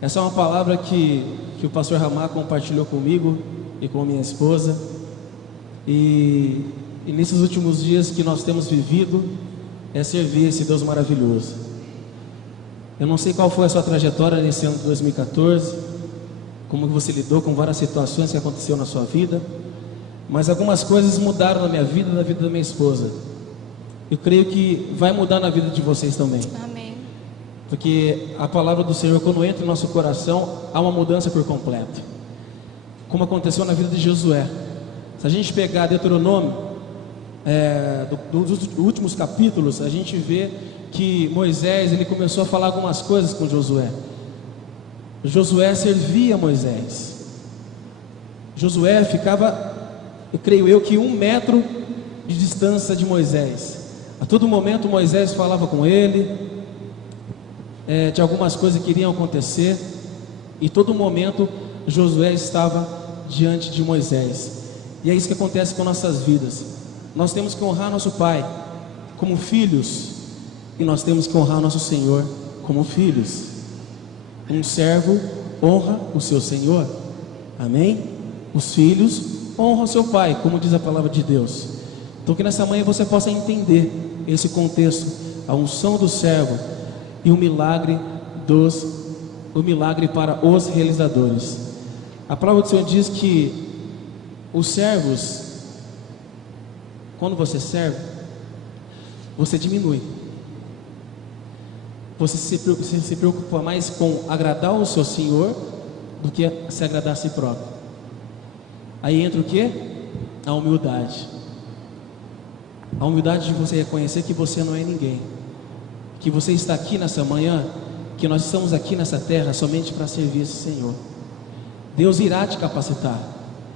Essa é uma palavra que o pastor Ramá compartilhou comigo e com minha esposa. E nesses últimos dias que nós temos vivido, é servir esse Deus maravilhoso. Eu não sei qual foi a sua trajetória nesse ano de 2014, como você lidou com várias situações que aconteceram na sua vida, mas algumas coisas mudaram na minha vida e na vida da minha esposa. Eu creio que vai mudar na vida de vocês também. Amém. Porque a palavra do Senhor, quando entra em nosso coração, há uma mudança por completo. Como aconteceu na vida de Josué. Se a gente pegar Deuteronômio, dos últimos capítulos, a gente vê que Moisés, ele começou a falar algumas coisas com Josué. Josué servia Moisés. Josué ficava, eu creio eu, que 1 metro de distância de Moisés. A todo momento Moisés falava com ele, de algumas coisas que iriam acontecer, e todo momento Josué estava diante de Moisés. E é isso que acontece com nossas vidas. Nós temos que honrar nosso pai como filhos, e nós temos que honrar nosso Senhor como filhos. Um servo honra o seu Senhor, amém? Os filhos honram o seu pai, como diz a palavra de Deus. Então que nessa manhã você possa entender esse contexto, a unção do servo e o milagre para os realizadores. A palavra do Senhor diz que os servos, quando você serve, você diminui. Você se preocupa mais com agradar o seu Senhor do que se agradar a si próprio. Aí entra o que? A humildade. A humildade de você reconhecer que você não é ninguém, que você está aqui nessa manhã, que nós estamos aqui nessa terra somente para servir esse Senhor. Deus irá te capacitar,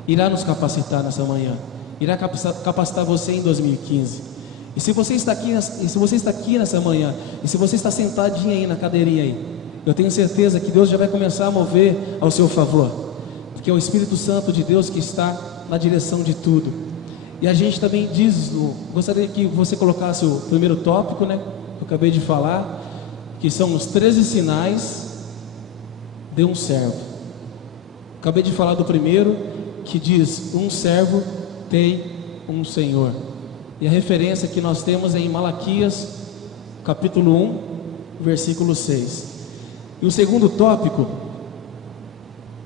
irá nos capacitar nessa manhã, irá capacitar você em 2015. E se você está aqui nessa manhã, e se você está sentadinho aí na cadeirinha aí, eu tenho certeza que Deus já vai começar a mover ao seu favor, porque é o Espírito Santo de Deus que está na direção de tudo. E a gente também diz, gostaria que você colocasse o primeiro tópico, né? Eu acabei de falar, que são os 13 sinais de um servo. Acabei de falar do primeiro, que diz: um servo tem um Senhor. E a referência que nós temos é em Malaquias, capítulo 1, versículo 6. E o segundo tópico: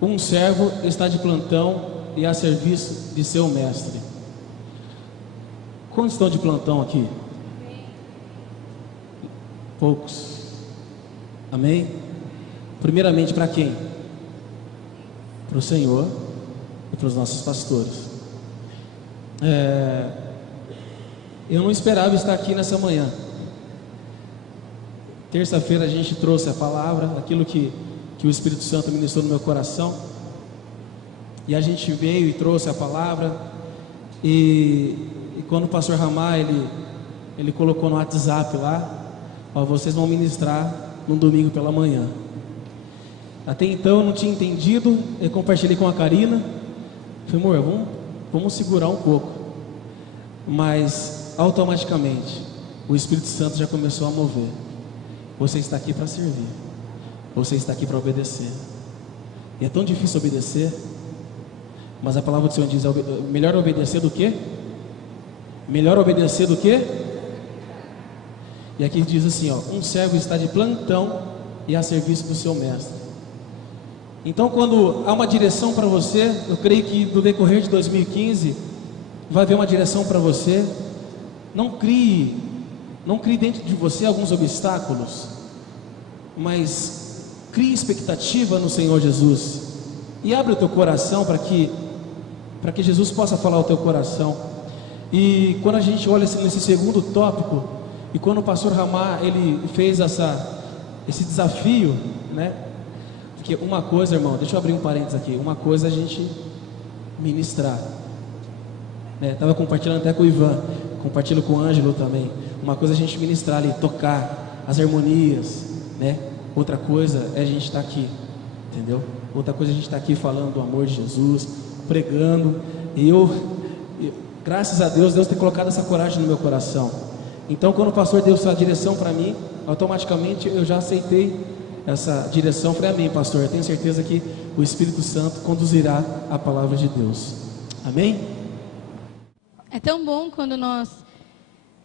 um servo está de plantão e a serviço de seu mestre. Quantos estão de plantão aqui? Poucos. Amém? Primeiramente para quem? Para o Senhor e para os nossos pastores. Eu não esperava estar aqui nessa manhã. Terça-feira a gente trouxe a palavra, aquilo que o Espírito Santo ministrou no meu coração. E a gente veio e trouxe a palavra. E quando o pastor Ramá, ele colocou no WhatsApp lá: ó, vocês vão ministrar no domingo pela manhã. Até então eu não tinha entendido. Eu compartilhei com a Karina. Falei: amor, vamos segurar um pouco. Mas automaticamente o Espírito Santo já começou a mover. Você está aqui para servir, você está aqui para obedecer. E é tão difícil obedecer, mas a palavra do Senhor diz: melhor obedecer do que? Melhor obedecer do que? E aqui diz assim, ó: um servo está de plantão e a serviço do seu mestre. Então, quando há uma direção para você, eu creio que no decorrer de 2015 vai haver uma direção para você. Não crie dentro de você alguns obstáculos, mas crie expectativa no Senhor Jesus e abre o teu coração para que Jesus possa falar ao teu coração. E quando a gente olha nesse segundo tópico, e quando o pastor Ramá ele fez esse desafio, né? Porque uma coisa, irmão, deixa eu abrir um parênteses aqui. Uma coisa é a gente ministrar, estava compartilhando até com o Ivan, compartilho com o Ângelo também. Uma coisa é a gente ministrar ali, tocar as harmonias, né? Outra coisa é a gente estar aqui, entendeu? Outra coisa é a gente estar aqui falando do amor de Jesus, pregando. E graças a Deus tem colocado essa coragem no meu coração. Então, quando o pastor deu essa direção para mim, automaticamente eu já aceitei essa direção foi a mim, pastor. Eu tenho certeza que o Espírito Santo conduzirá a palavra de Deus. Amém? É tão bom quando nós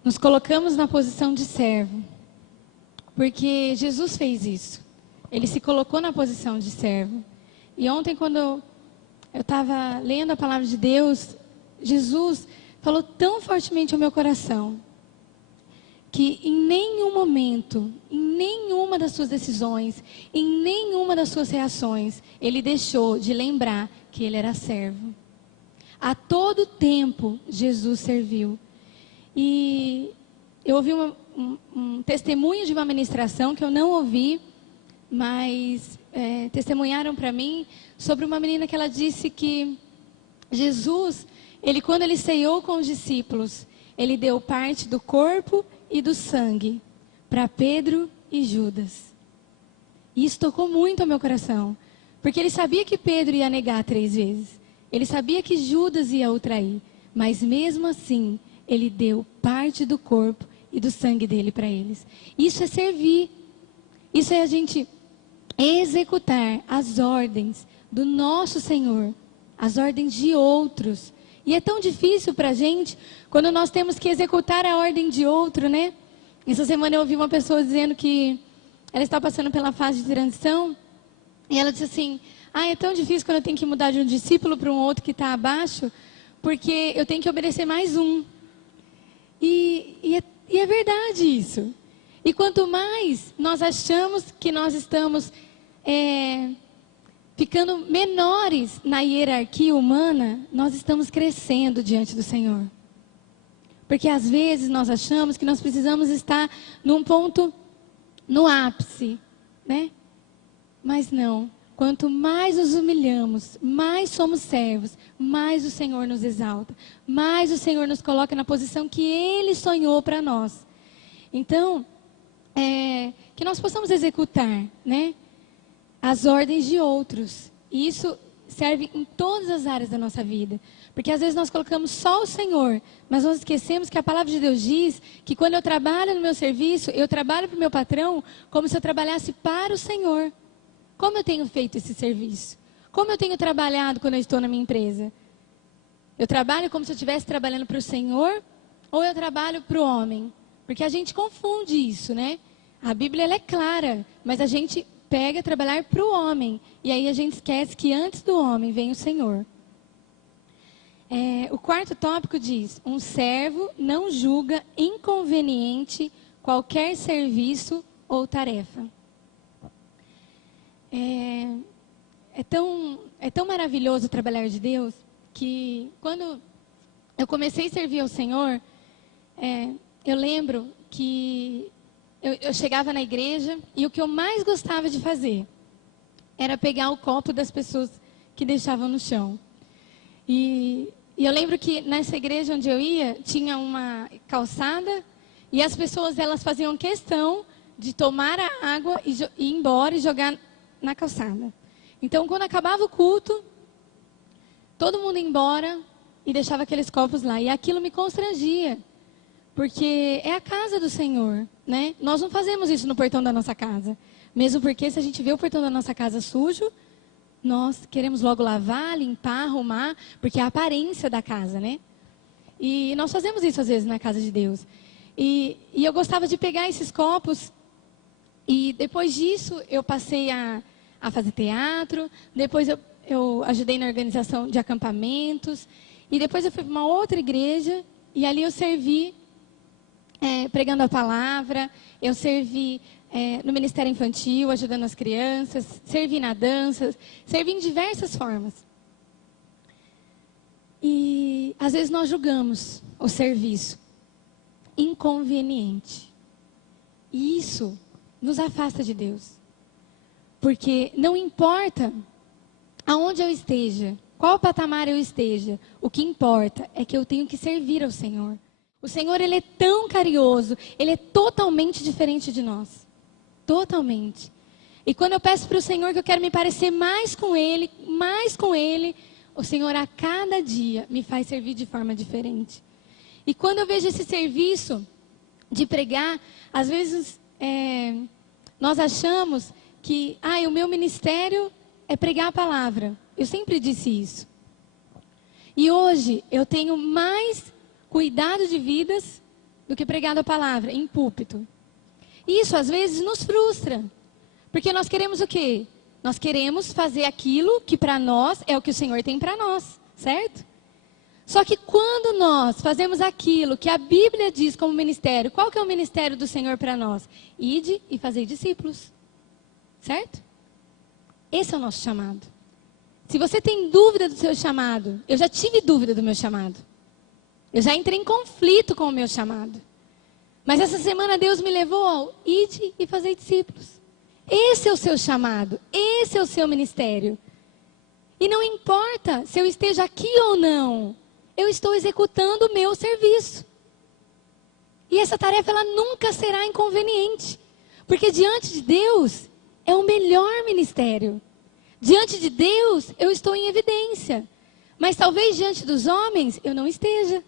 nos colocamos na posição de servo, porque Jesus fez isso. Ele se colocou na posição de servo. E ontem, quando eu estava lendo a palavra de Deus, Jesus falou tão fortemente ao meu coração, que em nenhum momento, em nenhuma das suas decisões, em nenhuma das suas reações, ele deixou de lembrar que ele era servo. A todo tempo, Jesus serviu. E eu ouvi um testemunho de uma ministração que eu não ouvi, mas testemunharam para mim sobre uma menina que ela disse que Jesus, quando ele ceiou com os discípulos, ele deu parte do corpo e do sangue para Pedro e Judas. E isso tocou muito ao meu coração, porque ele sabia que Pedro ia negar 3 vezes. Ele sabia que Judas ia o trair, mas mesmo assim, ele deu parte do corpo e do sangue dele para eles. Isso é servir. Isso é a gente executar as ordens do nosso Senhor, as ordens de outros. E é tão difícil para a gente quando nós temos que executar a ordem de outro, né? Essa semana eu ouvi uma pessoa dizendo que ela está passando pela fase de transição. E ela disse assim: é tão difícil quando eu tenho que mudar de um discípulo para um outro que está abaixo, porque eu tenho que obedecer mais um. E é verdade isso. E quanto mais nós achamos que nós estamos ficando menores na hierarquia humana, nós estamos crescendo diante do Senhor. Porque às vezes nós achamos que nós precisamos estar num ponto, no ápice, né? Mas não. Quanto mais nos humilhamos, mais somos servos, mais o Senhor nos exalta, mais o Senhor nos coloca na posição que Ele sonhou para nós. Então, que nós possamos executar, né, as ordens de outros. E isso serve em todas as áreas da nossa vida. Porque às vezes nós colocamos só o Senhor, mas nós esquecemos que a palavra de Deus diz que quando eu trabalho no meu serviço, eu trabalho para o meu patrão como se eu trabalhasse para o Senhor. Como eu tenho feito esse serviço? Como eu tenho trabalhado quando eu estou na minha empresa? Eu trabalho como se eu estivesse trabalhando para o Senhor ou eu trabalho para o homem? Porque a gente confunde isso, né? A Bíblia ela é clara, mas a gente pega trabalhar para o homem. E aí a gente esquece que antes do homem vem o Senhor. O 4º tópico diz: um servo não julga inconveniente qualquer serviço ou tarefa. É tão maravilhoso trabalhar de Deus, que quando eu comecei a servir ao Senhor, eu lembro que eu chegava na igreja e o que eu mais gostava de fazer era pegar o copo das pessoas que deixavam no chão. E eu lembro que nessa igreja onde eu ia, tinha uma calçada e as pessoas elas faziam questão de tomar a água e ir embora e jogar na calçada. Então, quando acabava o culto, todo mundo ia embora e deixava aqueles copos lá. E aquilo me constrangia, porque é a casa do Senhor, né? Nós não fazemos isso no portão da nossa casa. Mesmo porque se a gente vê o portão da nossa casa sujo, nós queremos logo lavar, limpar, arrumar, porque é a aparência da casa, né? E nós fazemos isso às vezes na casa de Deus. E eu gostava de pegar esses copos. E depois disso, eu passei a fazer teatro. Depois eu ajudei na organização de acampamentos. E depois eu fui para uma outra igreja. E ali eu servi pregando a palavra. Eu servi no Ministério Infantil, ajudando as crianças. Servi na dança. Servi em diversas formas. E às vezes nós julgamos o serviço inconveniente. E isso nos afasta de Deus. Porque não importa aonde eu esteja, qual patamar eu esteja, o que importa é que eu tenho que servir ao Senhor. O Senhor, Ele é tão carinhoso, Ele é totalmente diferente de nós. Totalmente. E quando eu peço para o Senhor que eu quero me parecer mais com Ele, o Senhor a cada dia me faz servir de forma diferente. E quando eu vejo esse serviço de pregar, às vezes nós achamos que, o meu ministério é pregar a palavra. Eu sempre disse isso. E hoje eu tenho mais cuidado de vidas do que pregado a palavra em púlpito. Isso às vezes nos frustra. Porque nós queremos o quê? Nós queremos fazer aquilo que para nós é o que o Senhor tem para nós, certo? Só que quando nós fazemos aquilo que a Bíblia diz como ministério, qual que é o ministério do Senhor para nós? Ide e fazei discípulos, certo? Esse é o nosso chamado. Se você tem dúvida do seu chamado, eu já tive dúvida do meu chamado. Eu já entrei em conflito com o meu chamado. Mas essa semana Deus me levou ao ide e fazei discípulos. Esse é o seu chamado, esse é o seu ministério. E não importa se eu esteja aqui ou não, eu estou executando o meu serviço. E essa tarefa ela nunca será inconveniente, porque diante de Deus é o melhor ministério. Diante de Deus eu estou em evidência, mas talvez diante dos homens eu não esteja.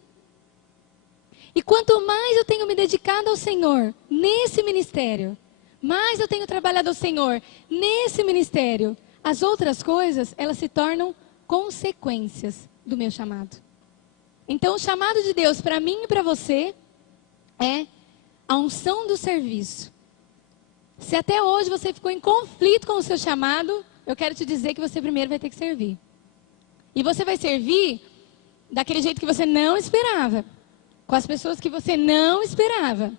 E quanto mais eu tenho me dedicado ao Senhor nesse ministério, mais eu tenho trabalhado ao Senhor nesse ministério, as outras coisas, elas se tornam consequências do meu chamado. Então, o chamado de Deus para mim e para você é a unção do serviço. Se até hoje você ficou em conflito com o seu chamado, eu quero te dizer que você primeiro vai ter que servir. E você vai servir daquele jeito que você não esperava, com as pessoas que você não esperava.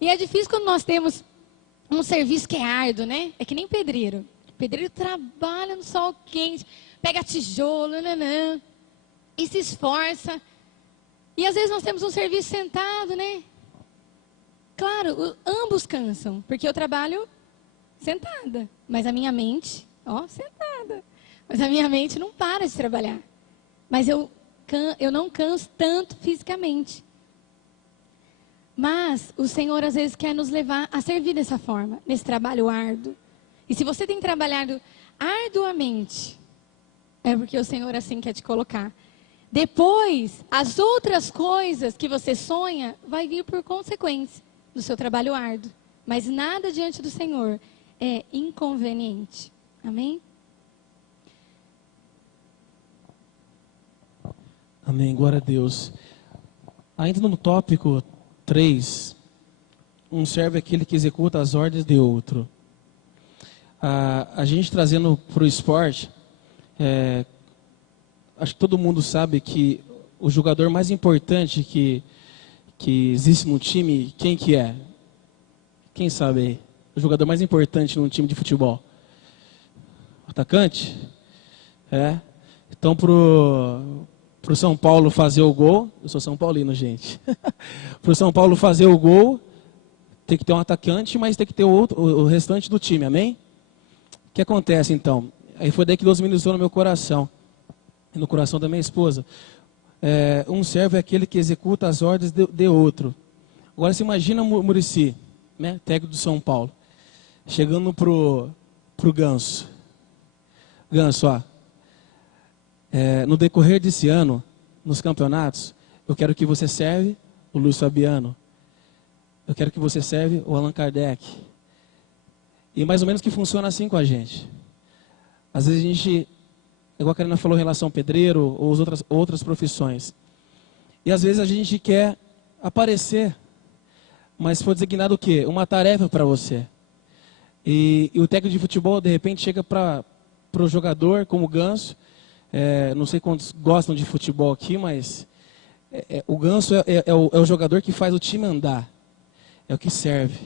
E é difícil quando nós temos um serviço que é árduo, né? É que nem pedreiro. Pedreiro trabalha no sol quente, pega tijolo, e se esforça. E às vezes nós temos um serviço sentado, né? Claro, ambos cansam, porque eu trabalho sentada, mas a minha mente, sentada. Mas a minha mente não para de trabalhar. Mas eu não canso tanto fisicamente. Mas o Senhor às vezes quer nos levar a servir dessa forma, nesse trabalho árduo. E se você tem trabalhado arduamente, é porque o Senhor assim quer te colocar. Depois, as outras coisas que você sonha, vai vir por consequência do seu trabalho árduo. Mas nada diante do Senhor é inconveniente. Amém? Amém, glória a Deus. Ainda no tópico 3, um servo é aquele que executa as ordens de outro. A gente trazendo para o esporte, acho que todo mundo sabe que o jogador mais importante que existe no time, quem que é? Quem sabe aí? O jogador mais importante num time de futebol? O atacante? Então pro São Paulo fazer o gol, eu sou São Paulino, gente. Pro São Paulo fazer o gol, tem que ter um atacante, mas tem que ter o restante do time, amém? O que acontece então? Aí foi daí que Deus ministrou no meu coração, e no coração da minha esposa. Um servo é aquele que executa as ordens de outro. Agora você imagina o Muricy, né, técnico do São Paulo, chegando pro Ganso. Ganso, no decorrer desse ano, nos campeonatos, eu quero que você serve o Luiz Fabiano. Eu quero que você serve o Allan Kardec. E mais ou menos que funciona assim com a gente. Às vezes a gente, igual a Karina falou, em relação ao pedreiro ou outras profissões. E às vezes a gente quer aparecer, mas foi designado o quê? Uma tarefa para você. E o técnico de futebol, de repente, chega para o jogador, como o Ganso. Não sei quantos gostam de futebol aqui, mas o Ganso é o jogador que faz o time andar. É o que serve.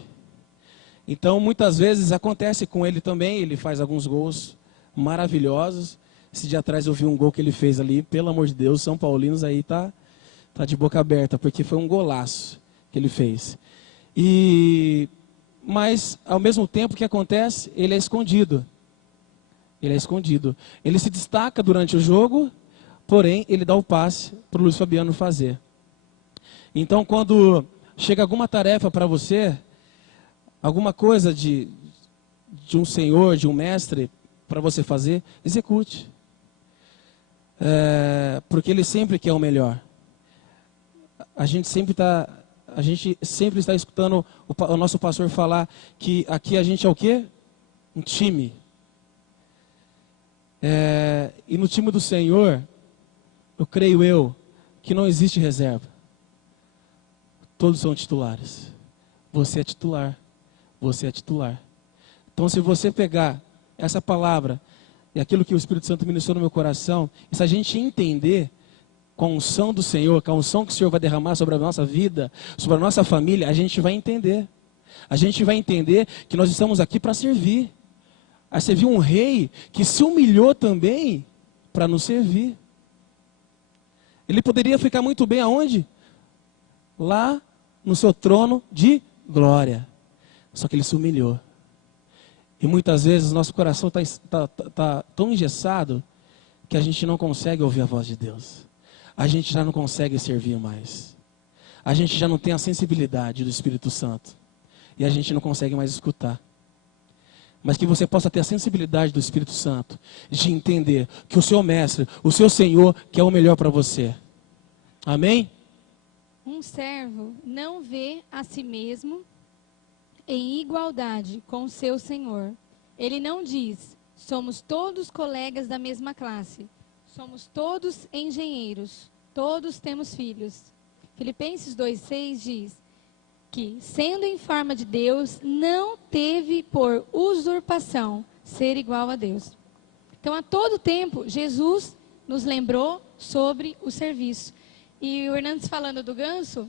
Então, muitas vezes acontece com ele também. Ele faz alguns gols maravilhosos. Esse dia atrás eu vi um gol que ele fez ali. Pelo amor de Deus, São Paulinos aí tá de boca aberta, porque foi um golaço que ele fez. Mas, ao mesmo tempo, o que acontece? Ele é escondido. Ele é escondido. Ele se destaca durante o jogo, porém, ele dá o passe para o Luiz Fabiano fazer. Então, quando chega alguma tarefa para você, alguma coisa de um senhor, de um mestre, para você fazer, execute. Porque ele sempre quer o melhor. A gente sempre está escutando o nosso pastor falar que aqui a gente é o quê? um time. E no time do Senhor, eu creio que não existe reserva. Todos são titulares. Você é titular. Você é titular. Então, se você pegar essa palavra e aquilo que o Espírito Santo ministrou no meu coração, e se a gente entender com a unção do Senhor, com a unção que o Senhor vai derramar sobre a nossa vida, sobre a nossa família, a gente vai entender. A gente vai entender que nós estamos aqui para servir. A servir um rei que se humilhou também para nos servir. Ele poderia ficar muito bem aonde? Lá no seu trono de glória. Só que ele se humilhou. E muitas vezes nosso coração está tão engessado que a gente não consegue ouvir a voz de Deus. A gente já não consegue servir mais. A gente já não tem a sensibilidade do Espírito Santo. E a gente não consegue mais escutar. Mas que você possa ter a sensibilidade do Espírito Santo de entender que o seu mestre, o seu Senhor, quer o melhor para você. Amém? Um servo não vê a si mesmo em igualdade com o seu senhor. Ele não diz, somos todos colegas da mesma classe, somos todos engenheiros, todos temos filhos. Filipenses 2,6 diz que, sendo em forma de Deus, não teve por usurpação ser igual a Deus. Então, a todo tempo, Jesus nos lembrou sobre o serviço. E o Hernandes falando do Ganso,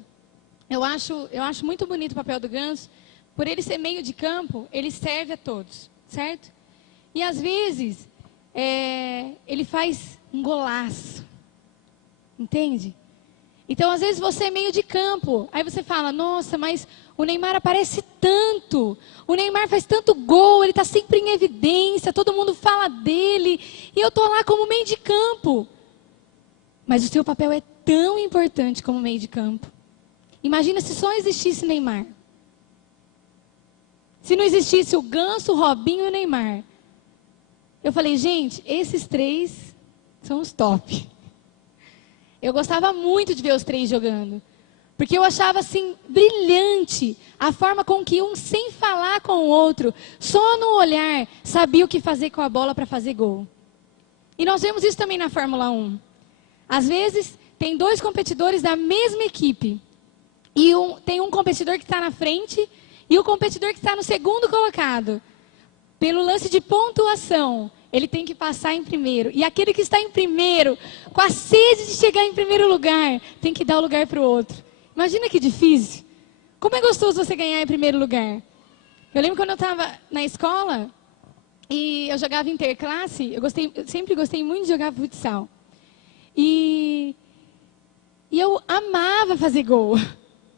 eu acho muito bonito o papel do Ganso. Por ele ser meio de campo, ele serve a todos, certo? E às vezes, ele faz um golaço, entende? Então, às vezes você é meio de campo, aí você fala, nossa, mas o Neymar aparece tanto, o Neymar faz tanto gol, ele está sempre em evidência, todo mundo fala dele, e eu estou lá como meio de campo. Mas o seu papel é tão importante como meio de campo. Imagina se só existisse Neymar. Se não existisse o Ganso, o Robinho e o Neymar. Eu falei, gente, esses três são os top. Eu gostava muito de ver os três jogando. Porque eu achava assim, brilhante a forma com que um, sem falar com o outro, só no olhar, sabia o que fazer com a bola para fazer gol. E nós vemos isso também na Fórmula 1. Às vezes, tem dois competidores da mesma equipe. E tem um competidor que está na frente e o competidor que está no segundo colocado. Pelo lance de pontuação, ele tem que passar em primeiro. E aquele que está em primeiro, com a sede de chegar em primeiro lugar, tem que dar o lugar para o outro. Imagina que difícil. Como é gostoso você ganhar em primeiro lugar. Eu lembro quando eu estava na escola e eu jogava interclasse, eu sempre gostei muito de jogar futsal. E eu amava fazer gol.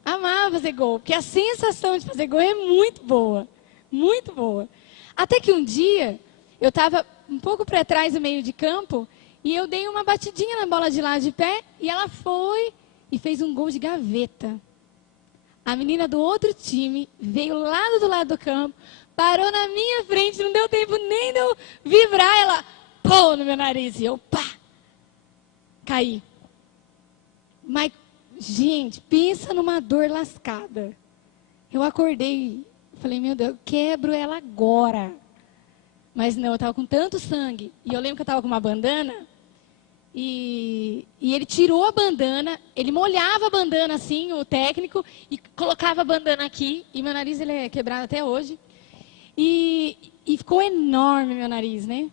Amava fazer gol, porque a sensação de fazer gol é muito boa. Muito boa. Até que um dia, eu estava um pouco para trás do meio de campo, e eu dei uma batidinha na bola de lá de pé, e ela foi e fez um gol de gaveta. A menina do outro time veio lá do lado do campo, parou na minha frente, não deu tempo nem de eu vibrar, ela pô no meu nariz, e eu pá, caí. Mas, gente, pensa numa dor lascada. Eu acordei, falei, meu Deus, eu quebro ela agora. Mas não, eu estava com tanto sangue. E eu lembro que eu estava com uma bandana. E ele tirou a bandana, ele molhava a bandana assim, o técnico, e colocava a bandana aqui. E meu nariz ele é quebrado até hoje. E ficou enorme meu nariz, né?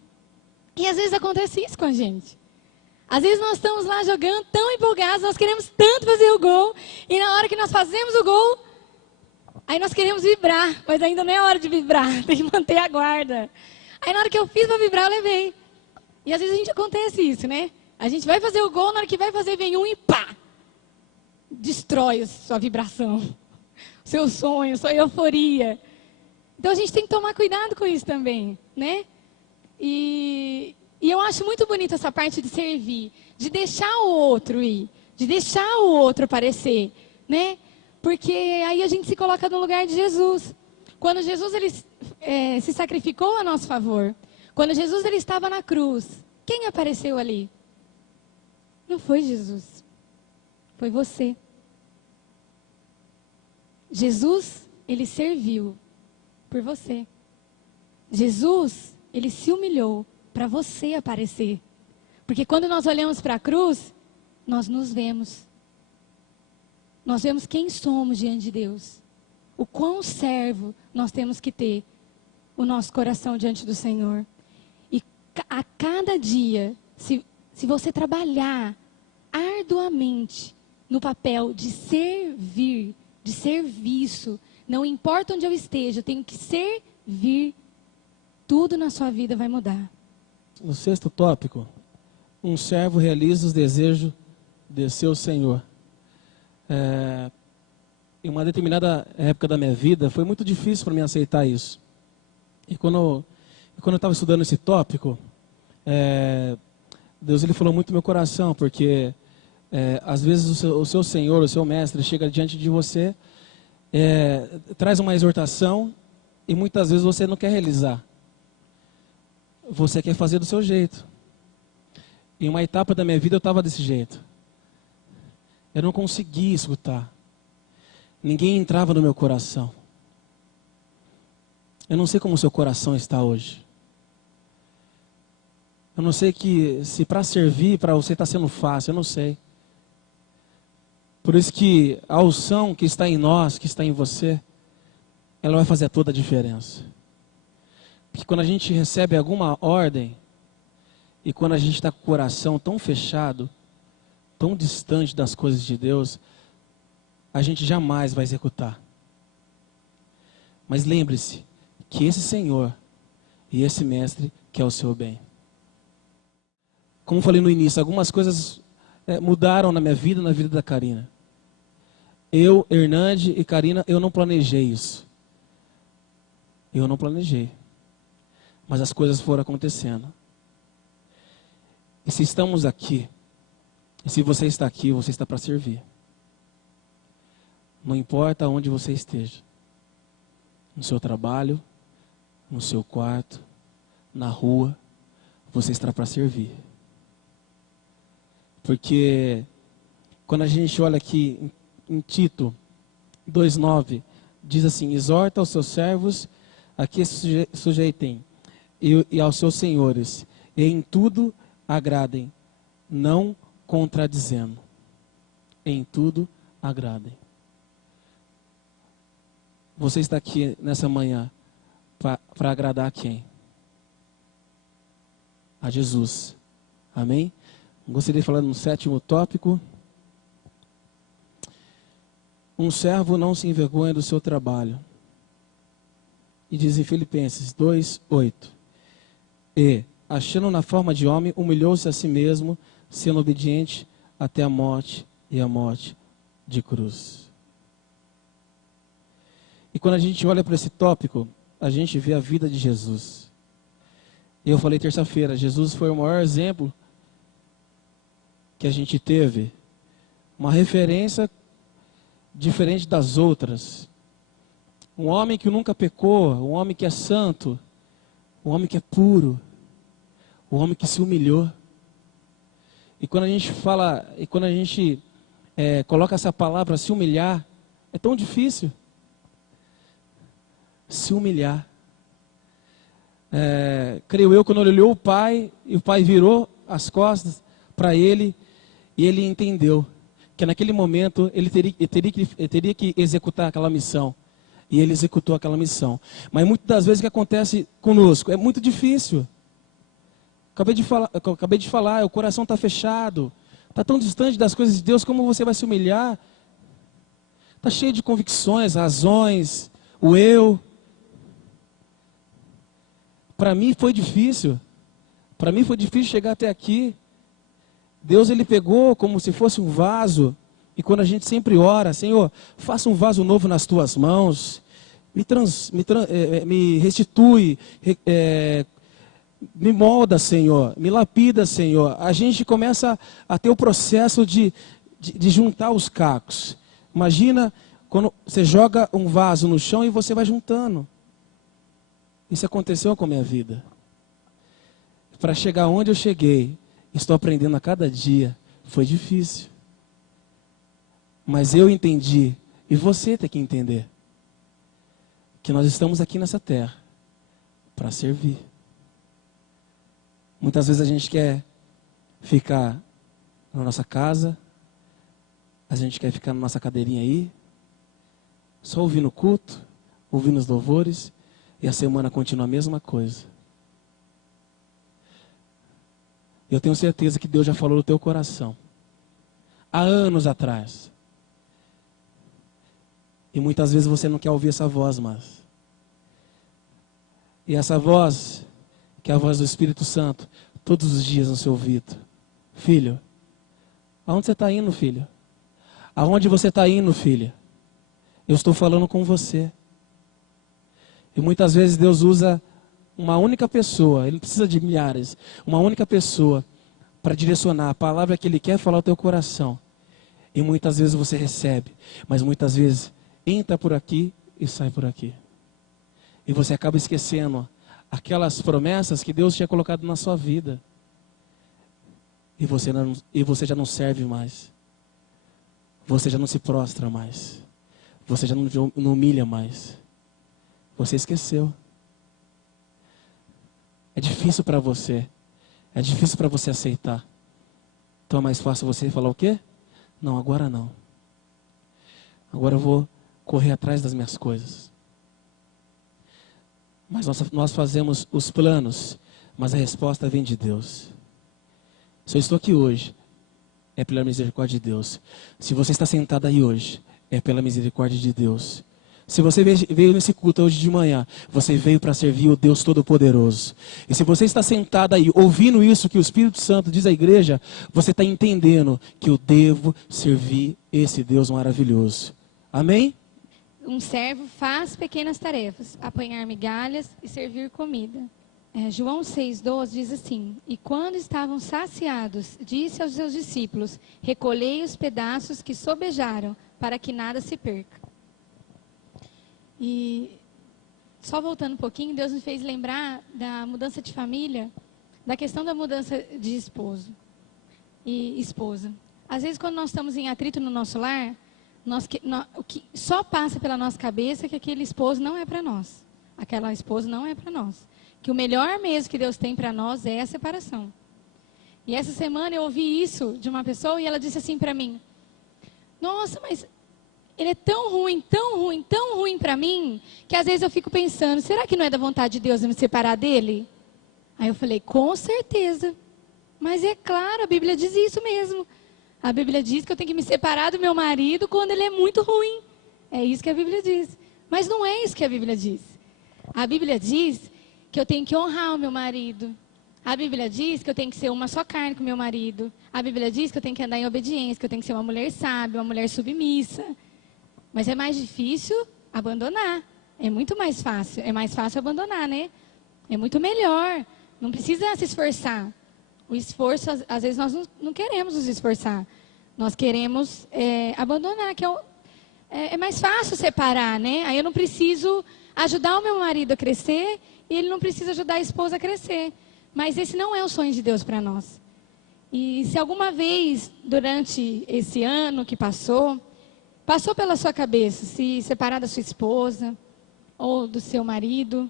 E às vezes acontece isso com a gente. Às vezes nós estamos lá jogando tão empolgados, nós queremos tanto fazer o gol, e na hora que nós fazemos o gol, aí nós queremos vibrar, mas ainda não é hora de vibrar, tem que manter a guarda. Aí na hora que eu fiz para vibrar, eu levei. E às vezes a gente acontece isso, né? A gente vai fazer o gol, na hora que vai fazer, vem um e pá! Destrói a sua vibração, seu sonho, sua euforia. Então a gente tem que tomar cuidado com isso também, né? E eu acho muito bonito essa parte de servir, de deixar o outro ir, de deixar o outro aparecer, né? Porque aí a gente se coloca no lugar de Jesus. Quando Jesus ele, se sacrificou a nosso favor, quando Jesus ele estava na cruz, quem apareceu ali? Não foi Jesus, foi você. Jesus, ele serviu por você. Jesus, ele se humilhou para você aparecer. Porque quando nós olhamos para a cruz, nós nos vemos. Nós vemos quem somos diante de Deus. O quão servo nós temos que ter o nosso coração diante do Senhor. E a cada dia, se você trabalhar arduamente no papel de servir, de serviço, não importa onde eu esteja, eu tenho que servir, tudo na sua vida vai mudar. No 6º tópico, um servo realiza os desejos de seu Senhor. Em uma determinada época da minha vida, foi muito difícil para mim aceitar isso. E quando eu estava estudando esse tópico, Deus ele falou muito no meu coração, porque às vezes o seu Senhor, o seu Mestre, chega diante de você, traz uma exortação e muitas vezes você não quer realizar. Você quer fazer do seu jeito. Em uma etapa da minha vida eu estava desse jeito. Eu não conseguia escutar. Ninguém entrava no meu coração. Eu não sei como o seu coração está hoje. Eu não sei se para servir, para você está sendo fácil, eu não sei. Por isso que a unção que está em nós, que está em você, ela vai fazer toda a diferença. Porque quando a gente recebe alguma ordem, e quando a gente está com o coração tão fechado, tão distante das coisas de Deus, a gente jamais vai executar. Mas lembre-se que esse Senhor e esse Mestre quer o seu bem. Como falei no início, algumas coisas mudaram na minha vida e na vida da Karina. Eu, Hernande e Karina, eu não planejei isso. Eu não planejei. Mas as coisas foram acontecendo. E se estamos aqui, e se você está aqui, você está para servir. Não importa onde você esteja. No seu trabalho, no seu quarto, na rua, você está para servir. Porque quando a gente olha aqui em Tito 2,9, diz assim: exorta aos seus servos a que se sujeitem e aos seus senhores, e em tudo agradem, não contradizendo. Em tudo agradem. Você está aqui nessa manhã para agradar a quem? A Jesus. Amém? Gostaria de falar no 7º tópico. Um servo não se envergonha do seu trabalho. E diz em Filipenses 2:8. E, achando na forma de homem, humilhou-se a si mesmo, sendo obediente até a morte e a morte de cruz. E quando a gente olha para esse tópico, a gente vê a vida de Jesus. Eu falei terça-feira, Jesus foi o maior exemplo que a gente teve, uma referência diferente das outras. Um homem que nunca pecou, um homem que é santo, um homem que é puro, um homem que se humilhou. E quando a gente fala, e quando a gente coloca essa palavra, se humilhar, é tão difícil. Se humilhar. Creio eu, quando ele olhou o pai, e o pai virou as costas para ele, e ele entendeu que naquele momento ele teria que executar aquela missão. E ele executou aquela missão. Mas muitas das vezes o que acontece conosco é muito difícil. Acabei de falar, o coração está fechado, está tão distante das coisas de Deus, como você vai se humilhar? Está cheio de convicções, razões, o eu. Para mim foi difícil. Para mim foi difícil chegar até aqui. Deus ele pegou como se fosse um vaso. E quando a gente sempre ora, Senhor, faça um vaso novo nas tuas mãos. Me restitui, me molda, Senhor. Me lapida, Senhor. A gente começa a ter o processo de juntar os cacos. Imagina quando você joga um vaso no chão e você vai juntando. Isso aconteceu com a minha vida. Para chegar onde eu cheguei, estou aprendendo a cada dia. Foi difícil. Mas eu entendi, e você tem que entender, que nós estamos aqui nessa terra para servir. Muitas vezes a gente quer ficar na nossa casa, a gente quer ficar na nossa cadeirinha aí, só ouvindo o culto, ouvindo os louvores, e a semana continua a mesma coisa. Eu tenho certeza que Deus já falou no teu coração, há anos atrás. E muitas vezes você não quer ouvir essa voz mais. E essa voz, que é a voz do Espírito Santo, todos os dias no seu ouvido. Filho, aonde você está indo, filho? Aonde você está indo, filha? Eu estou falando com você. E muitas vezes Deus usa uma única pessoa, Ele não precisa de milhares, uma única pessoa para direcionar a palavra que Ele quer falar ao teu coração. E muitas vezes você recebe, mas muitas vezes entra por aqui e sai por aqui. E você acaba esquecendo aquelas promessas que Deus tinha colocado na sua vida. E você já não serve mais. Você já não se prostra mais. Você já não humilha mais. Você esqueceu. É difícil para você. É difícil para você aceitar. Então é mais fácil você falar o quê? Não, agora não. Agora eu vou correr atrás das minhas coisas. Mas nós fazemos os planos, mas a resposta vem de Deus. Se eu estou aqui hoje, é pela misericórdia de Deus. Se você está sentado aí hoje, é pela misericórdia de Deus. Se você veio nesse culto hoje de manhã, você veio para servir o Deus Todo-Poderoso. E se você está sentado aí, ouvindo isso que o Espírito Santo diz à igreja, você está entendendo que eu devo servir esse Deus maravilhoso. Amém? Um servo faz pequenas tarefas, apanhar migalhas e servir comida. João 6,12 diz assim: E quando estavam saciados, disse aos seus discípulos: recolhei os pedaços que sobejaram, para que nada se perca. E só voltando um pouquinho, Deus me fez lembrar da mudança de família, da questão da mudança de esposo e esposa. Às vezes, quando nós estamos em atrito no nosso lar, o que só passa pela nossa cabeça é que aquele esposo não é para nós. Aquela esposa não é para nós. Que o melhor mesmo que Deus tem para nós é a separação. E essa semana eu ouvi isso de uma pessoa e ela disse assim para mim: nossa, mas ele é tão ruim para mim, que às vezes eu fico pensando, será que não é da vontade de Deus eu me separar dele? Aí eu falei, com certeza. Mas é claro, a Bíblia diz isso mesmo. A Bíblia diz que eu tenho que me separar do meu marido quando ele é muito ruim. É isso que a Bíblia diz. Mas não é isso que a Bíblia diz. A Bíblia diz que eu tenho que honrar o meu marido. A Bíblia diz que eu tenho que ser uma só carne com o meu marido. A Bíblia diz que eu tenho que andar em obediência, que eu tenho que ser uma mulher sábia, uma mulher submissa. Mas é mais difícil abandonar. É muito mais fácil. É mais fácil abandonar, né? É muito melhor. Não precisa se esforçar. O esforço, às vezes nós não queremos nos esforçar. Nós queremos abandonar, que é mais fácil separar, né? Aí eu não preciso ajudar o meu marido a crescer e ele não precisa ajudar a esposa a crescer. Mas esse não é o sonho de Deus para nós. E se alguma vez, durante esse ano que passou pela sua cabeça se separar da sua esposa ou do seu marido,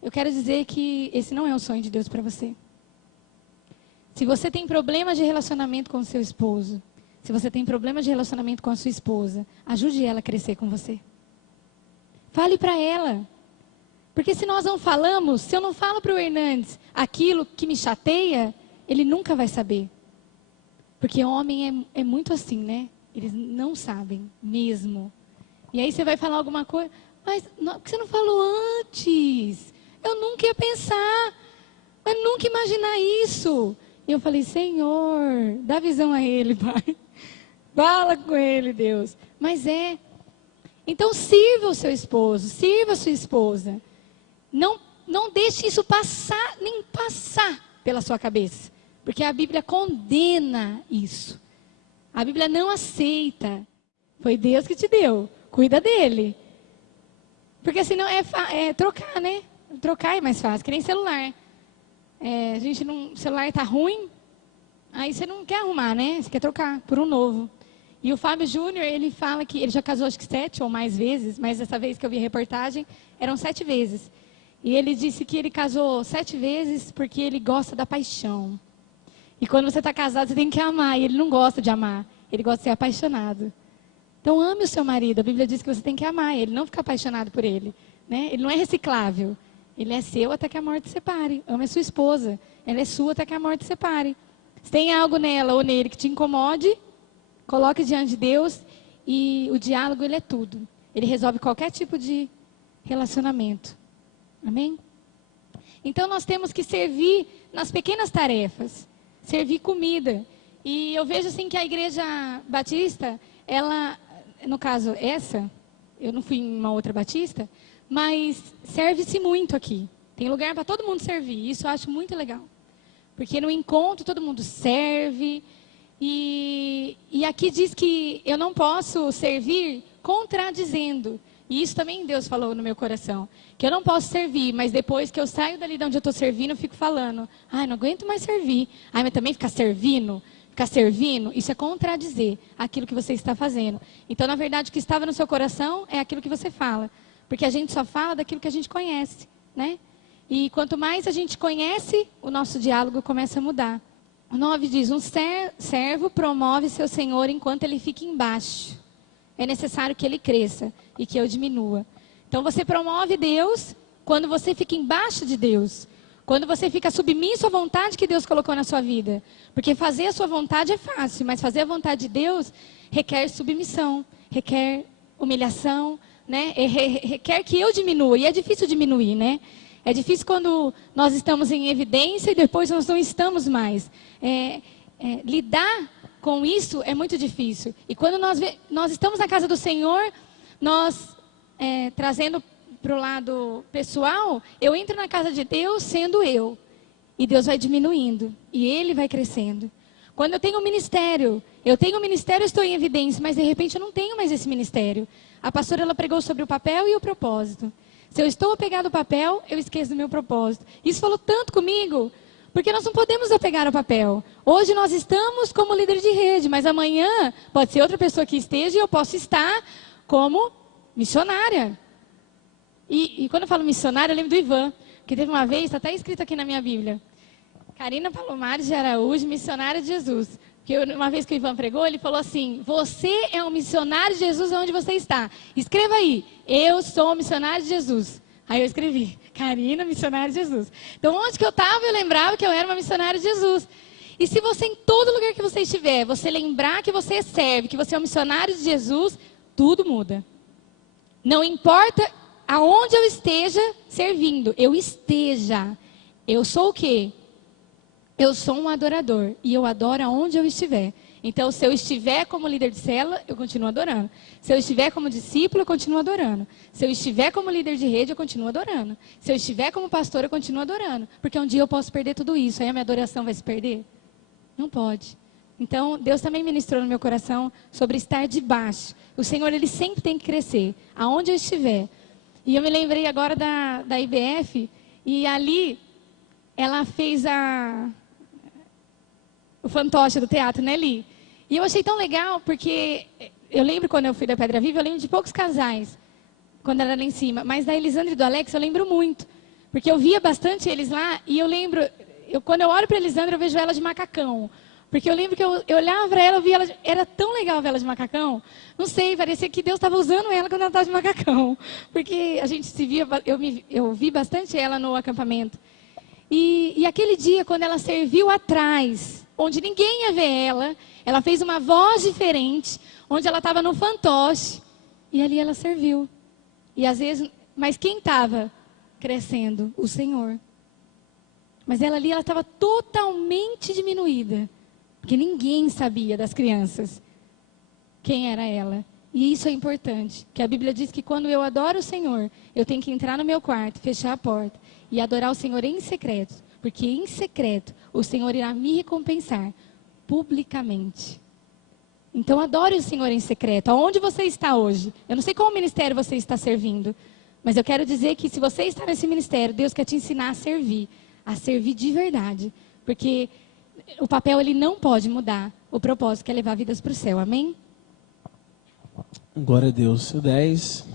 eu quero dizer que esse não é o sonho de Deus para você. Se você tem problemas de relacionamento com o seu esposo, se você tem problemas de relacionamento com a sua esposa, ajude ela a crescer com você. Fale para ela. Porque se nós não falamos, se eu não falo para o Hernandes aquilo que me chateia, ele nunca vai saber. Porque homem é muito assim, né? Eles não sabem mesmo. E aí você vai falar alguma coisa, mas por que você não falou antes? Eu nunca ia pensar, mas nunca imaginar isso. E eu falei, Senhor, dá visão a ele, Pai. Fala com ele, Deus. Mas então sirva o seu esposo, sirva a sua esposa. Não deixe isso nem passar pela sua cabeça. Porque a Bíblia condena isso. A Bíblia não aceita. Foi Deus que te deu. Cuida dele. Porque senão é trocar, né? Trocar é mais fácil, que nem celular. O celular está ruim, aí você não quer arrumar, né? Você quer trocar por um novo. E o Fábio Júnior, ele fala que ele já casou acho que 7 ou mais vezes, mas dessa vez que eu vi a reportagem, eram 7 vezes. E ele disse que ele casou 7 vezes porque ele gosta da paixão. E quando você está casado, você tem que amar. E ele não gosta de amar. Ele gosta de ser apaixonado. Então ame o seu marido. A Bíblia diz que você tem que amar ele, não ficar apaixonado por ele. Né? Ele não é reciclável. Ele é seu até que a morte separe. Ame a sua esposa. Ela é sua até que a morte separe. Se tem algo nela ou nele que te incomode, coloque diante de Deus. E o diálogo, ele é tudo. Ele resolve qualquer tipo de relacionamento. Amém? Então nós temos que servir nas pequenas tarefas. Servir comida. E eu vejo assim que a igreja batista, ela, no caso essa, eu não fui em uma outra batista, mas serve-se muito aqui. Tem lugar para todo mundo servir. Isso eu acho muito legal. Porque no encontro todo mundo serve. E aqui diz que eu não posso servir contradizendo. E isso também Deus falou no meu coração. Que eu não posso servir, mas depois que eu saio dali de onde eu estou servindo, eu fico falando. Ai, não aguento mais servir. Ai, mas também ficar servindo, isso é contradizer aquilo que você está fazendo. Então, na verdade, o que estava no seu coração é aquilo que você fala. Porque a gente só fala daquilo que a gente conhece, né? E quanto mais a gente conhece, o nosso diálogo começa a mudar. O 9 diz, um servo promove seu senhor enquanto ele fica embaixo. É necessário que ele cresça e que eu diminua. Então você promove Deus quando você fica embaixo de Deus. Quando você fica submisso à vontade que Deus colocou na sua vida. Porque fazer a sua vontade é fácil, mas fazer a vontade de Deus requer submissão, requer humilhação, né? Requer que eu diminua. E é difícil diminuir, né? É difícil quando nós estamos em evidência e depois nós não estamos mais. Lidar com isso é muito difícil. E quando nós estamos na casa do Senhor, nós trazendo para o lado pessoal, eu entro na casa de Deus sendo eu. E Deus vai diminuindo. E Ele vai crescendo. Quando eu tenho um ministério, eu estou em evidência, mas de repente eu não tenho mais esse ministério. A pastora ela pregou sobre o papel e o propósito. Se eu estou apegado ao papel, eu esqueço do meu propósito. Isso falou tanto comigo, porque nós não podemos apegar ao papel. Hoje nós estamos como líder de rede, mas amanhã pode ser outra pessoa que esteja e eu posso estar como missionária. E quando eu falo missionária, eu lembro do Ivan, que teve uma vez, está até escrito aqui na minha Bíblia. Karina Palomares de Araújo, missionária de Jesus. Porque uma vez que o Ivan pregou, ele falou assim, você é um missionário de Jesus onde você está. Escreva aí, eu sou um missionário de Jesus. Aí eu escrevi, Karina, missionária de Jesus. Então onde que eu estava, eu lembrava que eu era uma missionária de Jesus. E se você, em todo lugar que você estiver, você lembrar que você serve, que você é um missionário de Jesus, tudo muda. Não importa aonde eu esteja servindo, eu sou o quê? Eu sou um adorador e eu adoro aonde eu estiver. Então, se eu estiver como líder de célula, eu continuo adorando. Se eu estiver como discípulo, eu continuo adorando. Se eu estiver como líder de rede, eu continuo adorando. Se eu estiver como pastor, eu continuo adorando. Porque um dia eu posso perder tudo isso. Aí a minha adoração vai se perder? Não pode. Então, Deus também ministrou no meu coração sobre estar debaixo. O Senhor, Ele sempre tem que crescer, aonde eu estiver. E eu me lembrei agora da IBF, e ali ela fez o fantoche do teatro, né, Li? E eu achei tão legal, porque eu lembro quando eu fui da Pedra Viva, eu lembro de poucos casais, quando era lá em cima. Mas da Elisandra e do Alex, eu lembro muito. Porque eu via bastante eles lá, e eu lembro, quando eu olho para a Elisandra, eu vejo ela de macacão. Porque eu lembro que eu olhava para ela, eu via ela, era tão legal ver ela de macacão. Não sei, parecia que Deus estava usando ela quando ela estava de macacão. Porque a gente se via, eu vi bastante ela no acampamento. E aquele dia, quando ela serviu atrás, onde ninguém ia ver ela fez uma voz diferente, onde ela estava no fantoche, e ali ela serviu. E às vezes, mas quem estava crescendo? O Senhor. Mas ela ali, ela estava totalmente diminuída, porque ninguém sabia das crianças quem era ela. E isso é importante, que a Bíblia diz que quando eu adoro o Senhor, eu tenho que entrar no meu quarto, fechar a porta e adorar o Senhor em secreto, porque em secreto o Senhor irá me recompensar publicamente. Então adore o Senhor em secreto. Aonde você está hoje? Eu não sei qual ministério você está servindo, mas eu quero dizer que se você está nesse ministério, Deus quer te ensinar a servir de verdade, porque o papel ele não pode mudar, o propósito que é levar vidas para o céu, amém? Glória a Deus. O 10.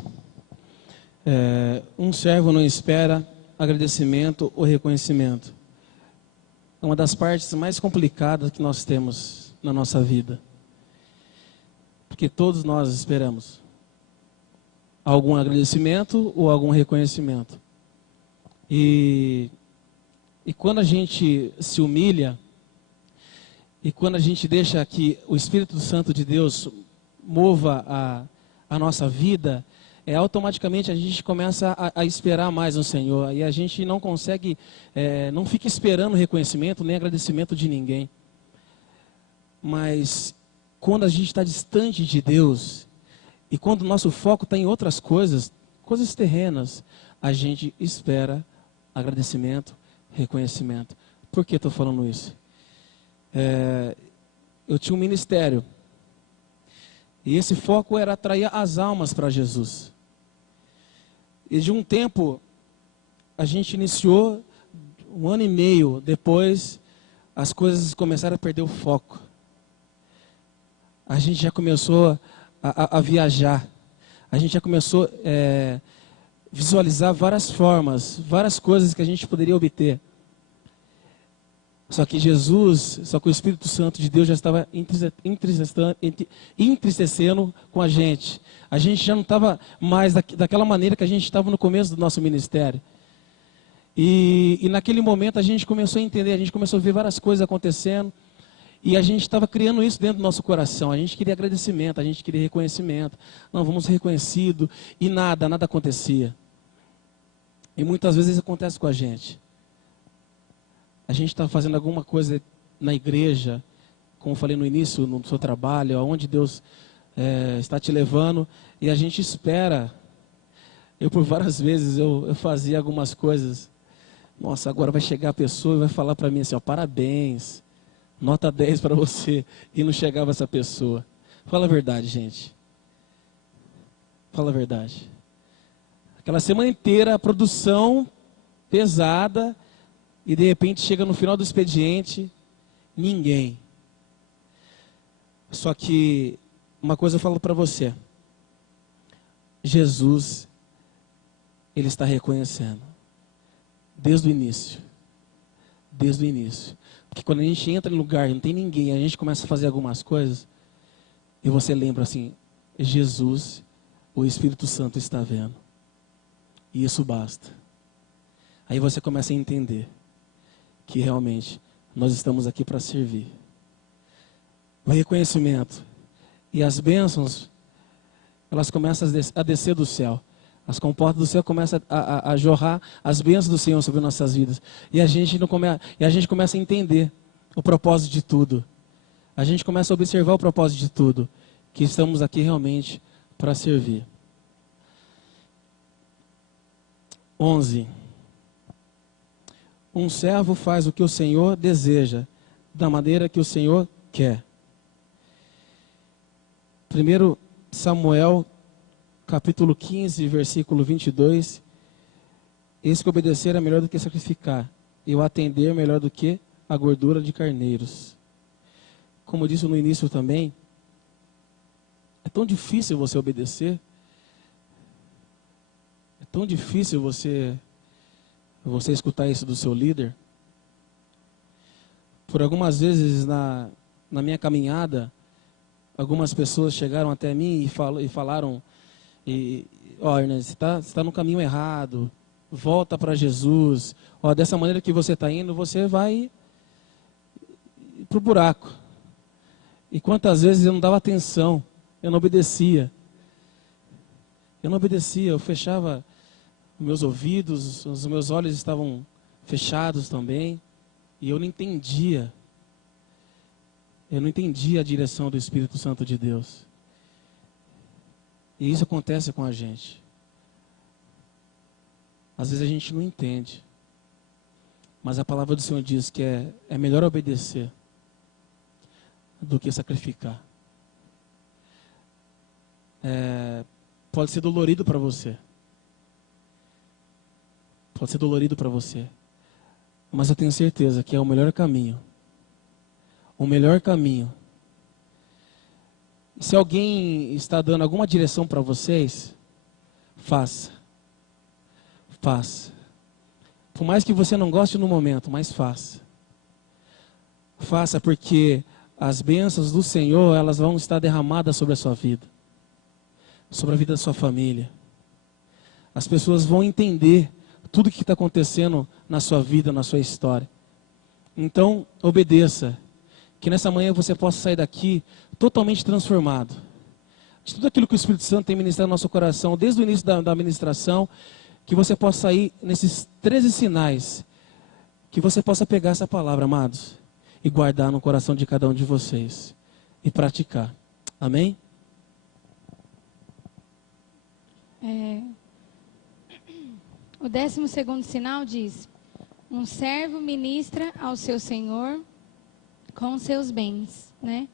Um servo não espera agradecimento ou reconhecimento é uma das partes mais complicadas que nós temos na nossa vida. Porque todos nós esperamos algum agradecimento ou algum reconhecimento. E quando a gente se humilha, e quando a gente deixa que o Espírito Santo de Deus mova a nossa vida, automaticamente a gente começa a esperar mais no Senhor. E a gente não consegue, não fica esperando reconhecimento nem agradecimento de ninguém. Mas quando a gente está distante de Deus, e quando o nosso foco está em outras coisas, coisas terrenas, a gente espera agradecimento, reconhecimento. Por que estou falando isso? Eu tinha um ministério. E esse foco era atrair as almas para Jesus. E de um tempo, a gente iniciou, 1 ano e meio depois, as coisas começaram a perder o foco. A gente já começou a viajar. A gente já começou a visualizar várias formas, várias coisas que a gente poderia obter. Só que o Espírito Santo de Deus já estava entristecendo com a gente. A gente já não estava mais daquela maneira que a gente estava no começo do nosso ministério. E naquele momento a gente começou a entender, a gente começou a ver várias coisas acontecendo. E a gente estava criando isso dentro do nosso coração. A gente queria agradecimento, a gente queria reconhecimento. Não, vamos ser reconhecidos. E nada acontecia. E muitas vezes isso acontece com a gente. A gente está fazendo alguma coisa na igreja, como eu falei no início, no seu trabalho, aonde Deus está te levando, e a gente espera. Eu, por várias vezes, eu fazia algumas coisas. Nossa, agora vai chegar a pessoa e vai falar para mim assim, ó, parabéns, nota 10 para você, e não chegava essa pessoa. Fala a verdade, gente. Fala a verdade. Aquela semana inteira, a produção pesada, e de repente chega no final do expediente, ninguém. Só que uma coisa eu falo para você. Jesus, Ele está reconhecendo. Desde o início. Desde o início. Porque quando a gente entra em lugar e não tem ninguém, a gente começa a fazer algumas coisas, e você lembra assim, Jesus, o Espírito Santo está vendo. E isso basta. Aí você começa a entender que realmente nós estamos aqui para servir. O reconhecimento e as bênçãos, elas começam a descer do céu. As comportas do céu começam a jorrar as bênçãos do Senhor sobre nossas vidas. E a gente começa a entender o propósito de tudo. A gente começa a observar o propósito de tudo. Que estamos aqui realmente para servir. 11. Um servo faz o que o Senhor deseja, da maneira que o Senhor quer. 1 Samuel, capítulo 15, versículo 22. Eis que obedecer é melhor do que sacrificar, e o atender é melhor do que a gordura de carneiros. Como eu disse no início também, é tão difícil você obedecer. É tão difícil você escutar isso do seu líder. Por algumas vezes na minha caminhada, algumas pessoas chegaram até mim e falaram, Ernest, você está no caminho errado, volta para Jesus, dessa maneira que você está indo, você vai para o buraco. E quantas vezes eu não dava atenção, eu não obedecia. Eu fechava meus ouvidos, os meus olhos estavam fechados também, e eu não entendia a direção do Espírito Santo de Deus. E isso acontece com a gente. Às vezes a gente não entende, mas a palavra do Senhor diz que é melhor obedecer do que sacrificar. Pode ser dolorido para você. Pode ser dolorido para você. Mas eu tenho certeza que é o melhor caminho. O melhor caminho. Se alguém está dando alguma direção para vocês, faça. Faça. Por mais que você não goste no momento, mas faça. Faça porque as bênçãos do Senhor, elas vão estar derramadas sobre a sua vida. Sobre a vida da sua família. As pessoas vão entender tudo o que está acontecendo na sua vida, na sua história. Então, obedeça. Que nessa manhã você possa sair daqui totalmente transformado. De tudo aquilo que o Espírito Santo tem ministrado no nosso coração, desde o início da ministração, que você possa sair nesses 13 sinais, que você possa pegar essa palavra, amados, e guardar no coração de cada um de vocês, e praticar. Amém? O 12º sinal diz: um servo ministra ao seu senhor com seus bens, né?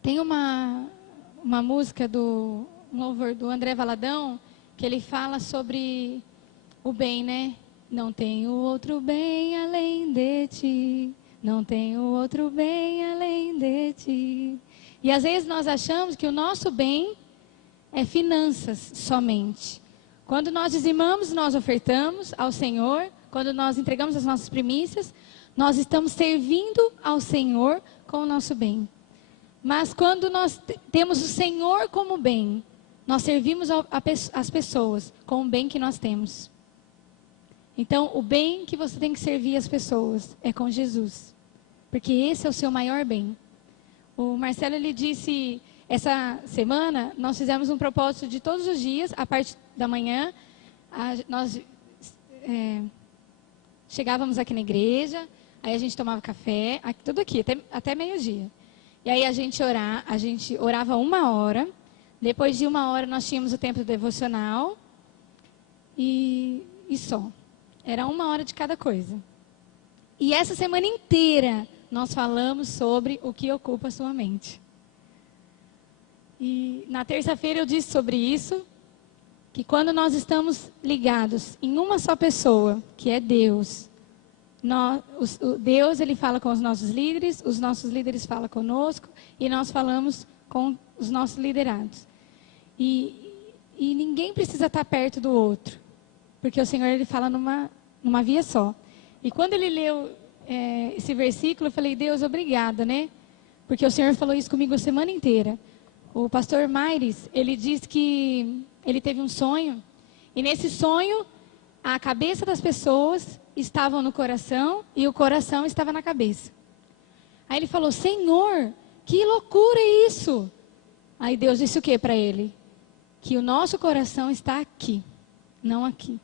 Tem uma música um louvor do André Valadão, que ele fala sobre o bem, né? Não tenho outro bem além de ti, não tenho outro bem além de ti. E às vezes nós achamos que o nosso bem é finanças somente. Quando nós dizimamos, nós ofertamos ao Senhor, quando nós entregamos as nossas primícias, nós estamos servindo ao Senhor com o nosso bem. Mas quando nós temos o Senhor como bem, nós servimos as pessoas com o bem que nós temos. Então, o bem que você tem que servir as pessoas é com Jesus. Porque esse é o seu maior bem. O Marcelo, ele disse, essa semana, nós fizemos um propósito de todos os dias, a parte da manhã, nós chegávamos aqui na igreja, aí a gente tomava café, tudo aqui, até meio-dia. E aí a gente orava 1 hora, depois de 1 hora nós tínhamos o tempo devocional, e só. Era 1 hora de cada coisa. E essa semana inteira nós falamos sobre o que ocupa a sua mente. E na terça-feira eu disse sobre isso, que quando nós estamos ligados em uma só pessoa, que é Deus, Deus, ele fala com os nossos líderes falam conosco, e nós falamos com os nossos liderados. E ninguém precisa estar perto do outro, porque o Senhor, ele fala numa via só. E quando ele leu esse versículo, eu falei: Deus, obrigada, né? Porque o Senhor falou isso comigo a semana inteira. O pastor Maires, ele disse que ele teve um sonho, e nesse sonho, a cabeça das pessoas estava no coração, e o coração estava na cabeça. Aí ele falou: Senhor, que loucura é isso? Aí Deus disse o que para ele? Que o nosso coração está aqui, não aqui.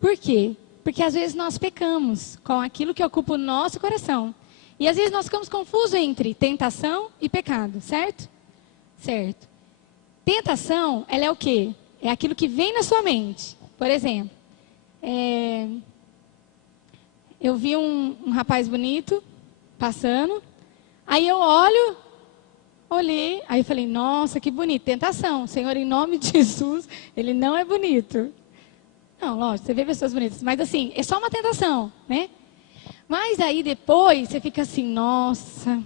Por quê? Porque às vezes nós pecamos com aquilo que ocupa o nosso coração. E às vezes nós ficamos confusos entre tentação e pecado, certo? Certo. Tentação, ela é o quê? É aquilo que vem na sua mente. Por exemplo, eu vi um rapaz bonito passando, aí eu olhei, aí eu falei: nossa, que bonito, tentação. Senhor, em nome de Jesus, ele não é bonito. Não, lógico, você vê pessoas bonitas, mas assim, é só uma tentação, né? Mas aí depois você fica assim: nossa,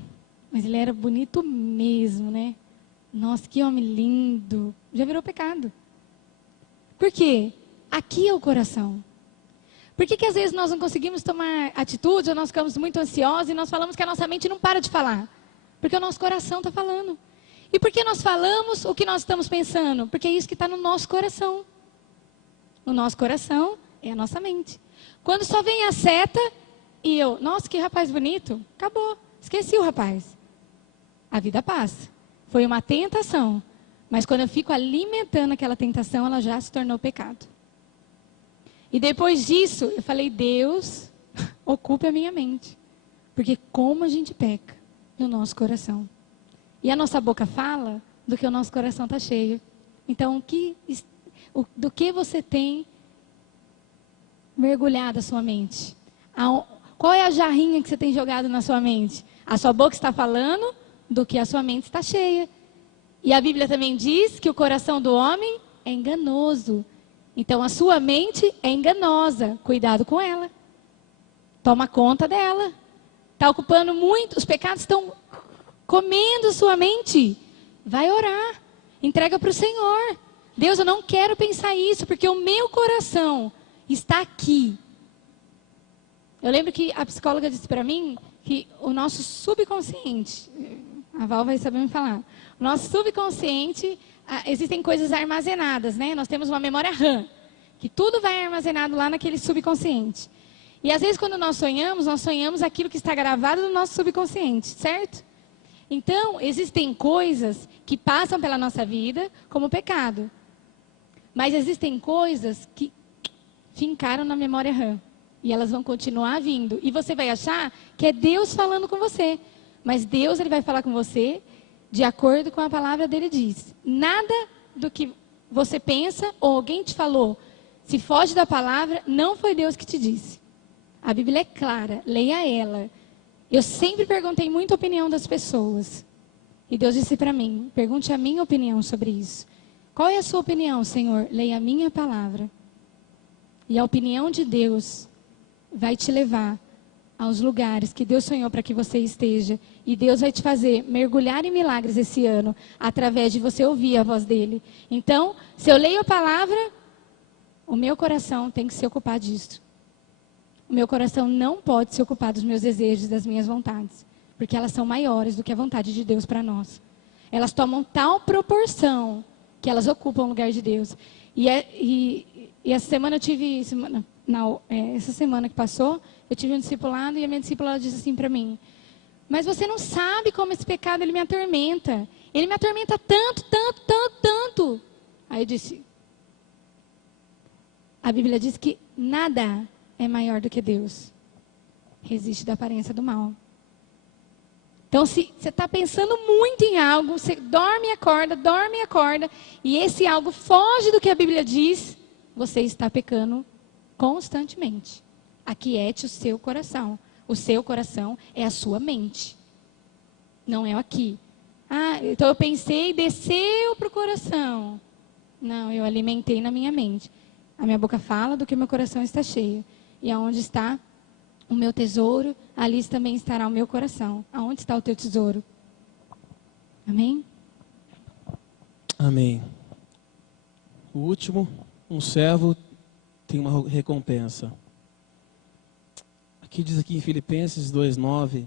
mas ele era bonito mesmo, né? Nossa, que homem lindo. Já virou pecado. Por quê? Aqui é o coração. Por que às vezes nós não conseguimos tomar atitudes, ou nós ficamos muito ansiosos e nós falamos que a nossa mente não para de falar? Porque o nosso coração está falando. E por que nós falamos o que nós estamos pensando? Porque é isso que está no nosso coração. O nosso coração é a nossa mente. Quando só vem a seta e eu: nossa, que rapaz bonito. Acabou, esqueci o rapaz. A vida passa. Foi uma tentação. Mas quando eu fico alimentando aquela tentação, ela já se tornou pecado. E depois disso, eu falei: Deus, ocupe a minha mente. Porque como a gente peca no nosso coração. E a nossa boca fala do que o nosso coração está cheio. Então, do que você tem mergulhado a sua mente? Qual é a jarrinha que você tem jogado na sua mente? A sua boca está falando do que a sua mente está cheia. E a Bíblia também diz que o coração do homem é enganoso. Então a sua mente é enganosa. Cuidado com ela. Toma conta dela. Está ocupando muito. Os pecados estão comendo sua mente. Vai orar. Entrega para o Senhor. Deus, eu não quero pensar isso, porque o meu coração está aqui. Eu lembro que a psicóloga disse para mim que o nosso subconsciente, a Val vai saber me falar, o nosso subconsciente, existem coisas armazenadas, né? Nós temos uma memória RAM, que tudo vai armazenado lá naquele subconsciente. E às vezes quando nós sonhamos aquilo que está gravado no nosso subconsciente, certo? Então, existem coisas que passam pela nossa vida como pecado. Mas existem coisas que fincaram na memória RAM. E elas vão continuar vindo. E você vai achar que é Deus falando com você. Mas Deus, ele vai falar com você de acordo com a palavra dele diz. Nada do que você pensa ou alguém te falou, se foge da palavra, não foi Deus que te disse. A Bíblia é clara, leia ela. Eu sempre perguntei muito a opinião das pessoas. E Deus disse para mim, pergunte a minha opinião sobre isso. Qual é a sua opinião, Senhor? Leia a minha palavra. E a opinião de Deus vai te levar aos lugares que Deus sonhou para que você esteja. E Deus vai te fazer mergulhar em milagres esse ano, através de você ouvir a voz dele. Então, se eu leio a palavra, o meu coração tem que se ocupar disso. O meu coração não pode se ocupar dos meus desejos, das minhas vontades. Porque elas são maiores do que a vontade de Deus para nós. Elas tomam tal proporção que elas ocupam o lugar de Deus. E essa semana eu tive... essa semana que passou, eu tive um discipulado e a minha discípula disse assim para mim: mas você não sabe como esse pecado ele me atormenta. Ele me atormenta tanto, tanto, tanto, tanto. Aí eu disse: a Bíblia diz que nada é maior do que Deus. Resiste da aparência do mal. Então, se você está pensando muito em algo, você dorme e acorda, e esse algo foge do que a Bíblia diz, você está pecando constantemente. Aquiete o seu coração. O seu coração é a sua mente. Não é aqui. Então eu pensei e desceu para o coração. Não, eu alimentei na minha mente. A minha boca fala do que o meu coração está cheio. E aonde está o meu tesouro, ali também estará o meu coração. Aonde está o teu tesouro? Amém? Amém. O último, um servo tem uma recompensa. Aqui diz aqui em Filipenses 2:9,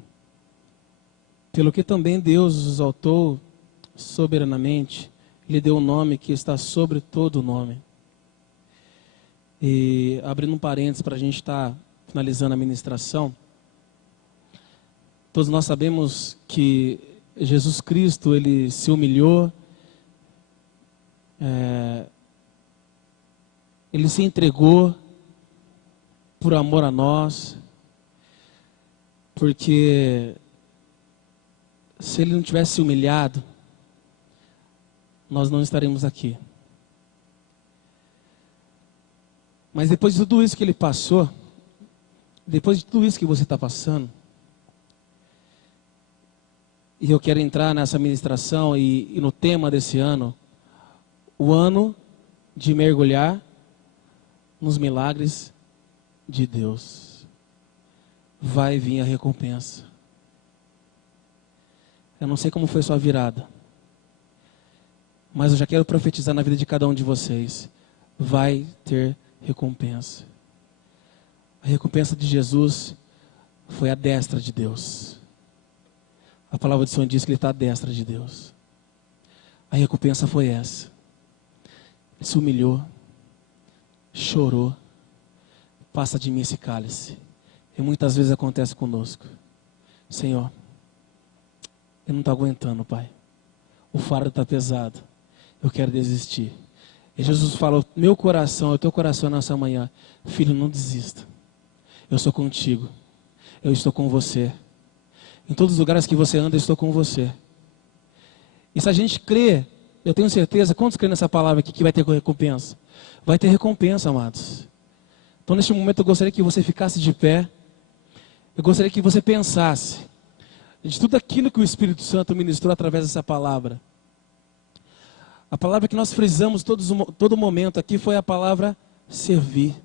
pelo que também Deus os exaltou soberanamente, lhe deu um nome que está sobre todo nome. E abrindo um parênteses para a gente estar finalizando a ministração, todos nós sabemos que Jesus Cristo, ele se humilhou, ele se entregou por amor a nós, porque se ele não tivesse se humilhado, nós não estaremos aqui. Mas depois de tudo isso que ele passou, depois de tudo isso que você está passando, e eu quero entrar nessa ministração e no tema desse ano, o ano de mergulhar nos milagres de Deus. Vai vir a recompensa. Eu não sei como foi sua virada, mas eu já quero profetizar na vida de cada um de vocês. Vai ter recompensa. A recompensa de Jesus foi a destra de Deus. A palavra do Senhor diz que ele está à destra de Deus. A recompensa foi essa. Ele se humilhou, chorou. Passa de mim esse cálice. E muitas vezes acontece conosco. Senhor, eu não estou aguentando, Pai. O fardo está pesado. Eu quero desistir. E Jesus falou, meu coração, o teu coração nessa manhã, filho, não desista. Eu sou contigo. Eu estou com você. Em todos os lugares que você anda, eu estou com você. E se a gente crê, eu tenho certeza, quantos crê nessa palavra aqui que vai ter recompensa? Vai ter recompensa, amados. Então neste momento eu gostaria que você ficasse de pé. Eu gostaria que você pensasse de tudo aquilo que o Espírito Santo ministrou através dessa palavra. A palavra que nós frisamos todo momento aqui foi a palavra servir.